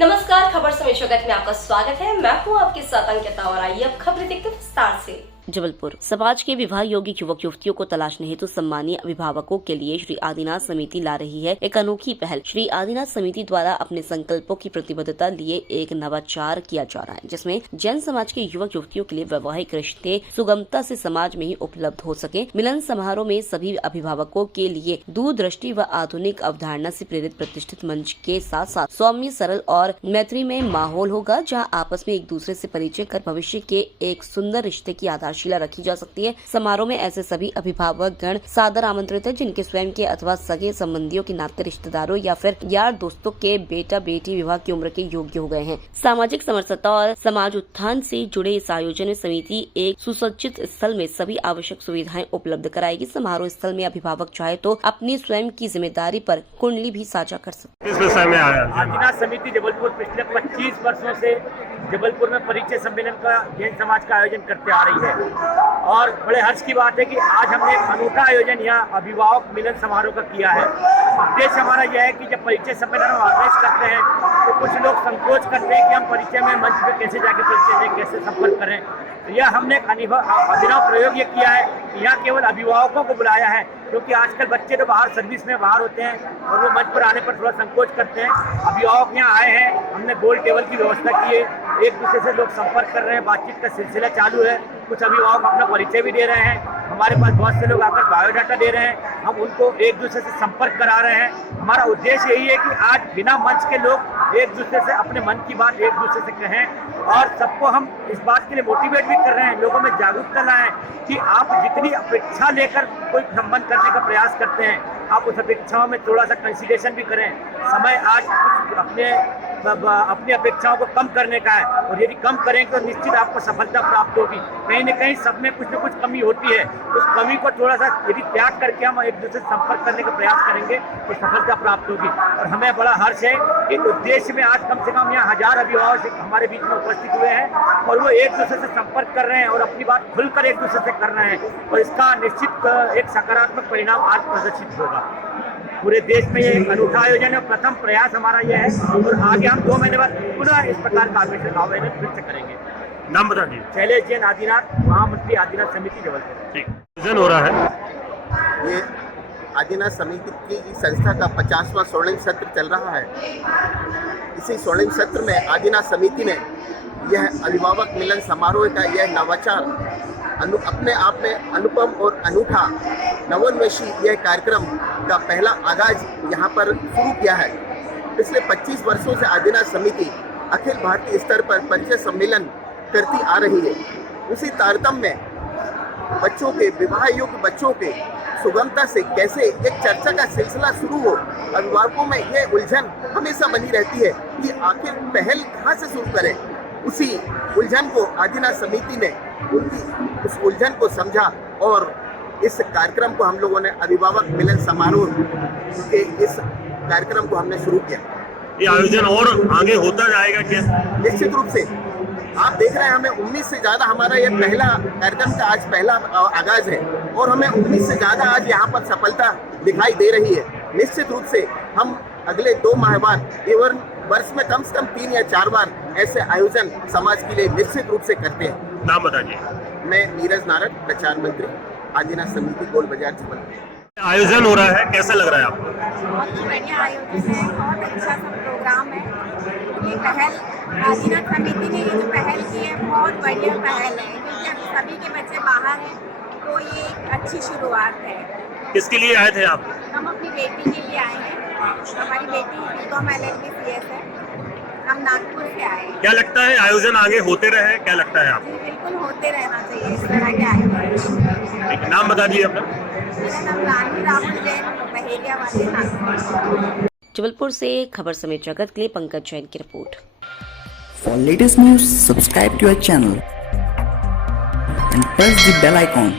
नमस्कार, खबर समय जगत में आपका स्वागत है। मैं हूँ आपके साथ अंकिता और आइए अब खबरें देखते हैं विस्तार से। जबलपुर समाज के विवाह योग्य युवक युवतियों को तलाशने हेतु सम्मानीय अभिभावकों के लिए श्री आदिनाथ समिति ला रही है एक अनोखी पहल। श्री आदिनाथ समिति द्वारा अपने संकल्पों की प्रतिबद्धता लिए एक नवाचार किया जा रहा है, जिसमें जैन समाज के युवक युवतियों के लिए वैवाहिक रिश्ते सुगमता से समाज में ही उपलब्ध हो सके। मिलन समारोह में सभी अभिभावकों के लिए दूरदृष्टि व आधुनिक अवधारणा से प्रेरित प्रतिष्ठित मंच के साथ साथ सौम्य, सरल और मैत्री में माहौल होगा, जहाँ आपस में एक दूसरे से परिचय कर भविष्य के एक सुंदर रिश्ते की आधारशिला रखी जा सकती है। समारोह में ऐसे सभी अभिभावक गण सादर आमंत्रित है जिनके स्वयं के अथवा सगे संबंधियों के नाते रिश्तेदारों या फिर यार दोस्तों के बेटा बेटी विवाह की उम्र के योग्य हो गए हैं। सामाजिक समरसता और समाज उत्थान से जुड़े इस आयोजन में समिति एक सुसज्जित स्थल में सभी आवश्यक सुविधाएं उपलब्ध कराएगी। समारोह स्थल में अभिभावक चाहे तो अपनी स्वयं की जिम्मेदारी पर कुंडली भी साझा कर सकते। इस विषय में आदिनाथ समिति जबलपुर पिछले 25 वर्षों से जबलपुर में परिचय सम्मेलन का जैन समाज का आयोजन करते आ रही है और बड़े हर्ष की बात है कि आज हमने एक अनूठा आयोजन यहाँ अभिभावक मिलन समारोह का किया है। उद्देश्य हमारा यह है कि जब परिचय सम्मेलन हम ऑर्गेनाइज करते हैं तो कुछ लोग संकोच करते हैं कि हम परिचय में मंच पे कैसे जाके परिचय दें, कैसे संपर्क करें। तो यह हमने एक अभिनव प्रयोग ये किया है कि यहाँ केवल अभिभावकों को बुलाया है, क्योंकि आजकल बच्चे तो बाहर सर्विस में बाहर होते हैं और वो मंच पर आने पर थोड़ा संकोच करते हैं। अभिभावक यहाँ आए हैं, हमने गोल टेबल की व्यवस्था की है, एक दूसरे से लोग संपर्क कर रहे हैं, बातचीत का सिलसिला चालू है। कुछ अभिभावक अपना परिचय भी दे रहे हैं, हमारे पास बहुत से लोग आकर बायोडाटा दे रहे हैं, हम उनको एक दूसरे से संपर्क करा रहे हैं। हमारा उद्देश्य यही है कि आज बिना मंच के लोग एक दूसरे से अपने मन की बात एक दूसरे से कहें और सबको हम इस बात के लिए मोटिवेट भी कर रहे हैं, लोगों में जागरूकता लाएं कि आप जितनी अपेक्षा लेकर कोई संबंध करने का प्रयास करते हैं, आप उस अपेक्षाओं में थोड़ा सा कंसिडरेशन भी करें। समय आज अपनी अपेक्षाओं को कम करने का है और यदि कम करेंगे तो निश्चित आपको सफलता प्राप्त होगी। कहीं न कहीं सब में कुछ न कुछ कमी होती है, उस कमी को थोड़ा सा यदि त्याग करके हम एक दूसरे से संपर्क करने का प्रयास करेंगे तो सफलता प्राप्त होगी। और हमें बड़ा हर्ष है कि उद्देश्य में आज कम से कम यहाँ 1000 अभिभावक हमारे बीच में उपस्थित हुए हैं और वो एक दूसरे से संपर्क कर रहे हैं और अपनी बात खुलकर एक दूसरे से कर रहे हैं और इसका निश्चित एक सकारात्मक परिणाम आज प्रदर्शित होगा। पूरे देश में ये एक अनूठा आयोजन है, प्रथम प्रयास हमारा यह है और आगे हम 2 महीने बाद पुनः इस प्रकार का आयोजन फिर से करेंगे। नाम बता दीजिए। शैलेश जैन, आदिनाथ, महामंत्री आदिनाथ समिति जबलपुर। ठीक, आयोजन हो रहा है। ये आदिनाथ समिति की संस्था का 50वां स्वर्णिम सत्र चल रहा है। इसी स्वर्णिम सत्र में आदिनाथ समिति ने यह अभिभावक मिलन समारोह का यह नवाचार अपने आप में अनुपम और अनूठा नवोन्मेषी यह कार्यक्रम का पहला आगाज यहाँ पर शुरू किया है। पिछले 25 वर्षों से आदिनाथ समिति अखिल भारतीय स्तर पर परिचय सम्मेलन करती आ रही है। उसी तारतम्य में बच्चों के विवाह योग्य बच्चों के सुगमता से कैसे एक चर्चा का सिलसिला शुरू हो। अभिभावकों में यह उलझन हमेशा बनी रहती है कि आखिर पहल कहाँ से शुरू करें। उसी उलझन को आदिनाथ समिति ने उनकी उस उलझन को समझा और इस कार्यक्रम को हम लोगों ने अभिभावक मिलन समारोह के इस कार्यक्रम को हमने शुरू किया। ये आयोजन और आगे होता जाएगा क्या? निश्चित रूप से आप देख रहे हैं, हमें 19 से ज़्यादा हमारा ये पहला कार्यक्रम का आज पहला आगाज है और हमें 19 से ज़्यादा आज यहाँ पर सफलता दिखाई दे रही है। निश्चित रूप से हम अगले 2 माह बाद एवं वर्ष में कम से कम 3 या 4 बार ऐसे आयोजन समाज के लिए निश्चित रूप से करते हैं। नाम बताइए। मैं नीरज नारद, प्रचार मंत्री, आदिनाथ समिति गोल बाजार जबलपुर। आयोजन हो रहा है, कैसा लग रहा है आपको? बहुत ही बढ़िया आयोजन है, बहुत अच्छा सा प्रोग्राम है। ये पहल आदिनाथ समिति ने ये जो पहल की है बहुत बढ़िया पहल है, क्योंकि अभी सभी के बच्चे बाहर हैं तो ये एक अच्छी शुरुआत है। किसके लिए आए थे आप? हम अपनी बेटी के लिए आए हैं। हमारी बेटी B.Com LLB CS है। हम नागपुर से आए हैं। क्या लगता है आयोजन आगे होते रहे? क्या लगता है आपको? बिल्कुल होते रहना चाहिए इस तरह के आयोजन। नाम बता दीजिए अपना। मेरा नाम रानी राहुल जैन, बहेरिया वाले नागपुर। जबलपुर से खबर समय जगत के लिए पंकज जैन की report. For latest news, subscribe to our channel and press the bell icon.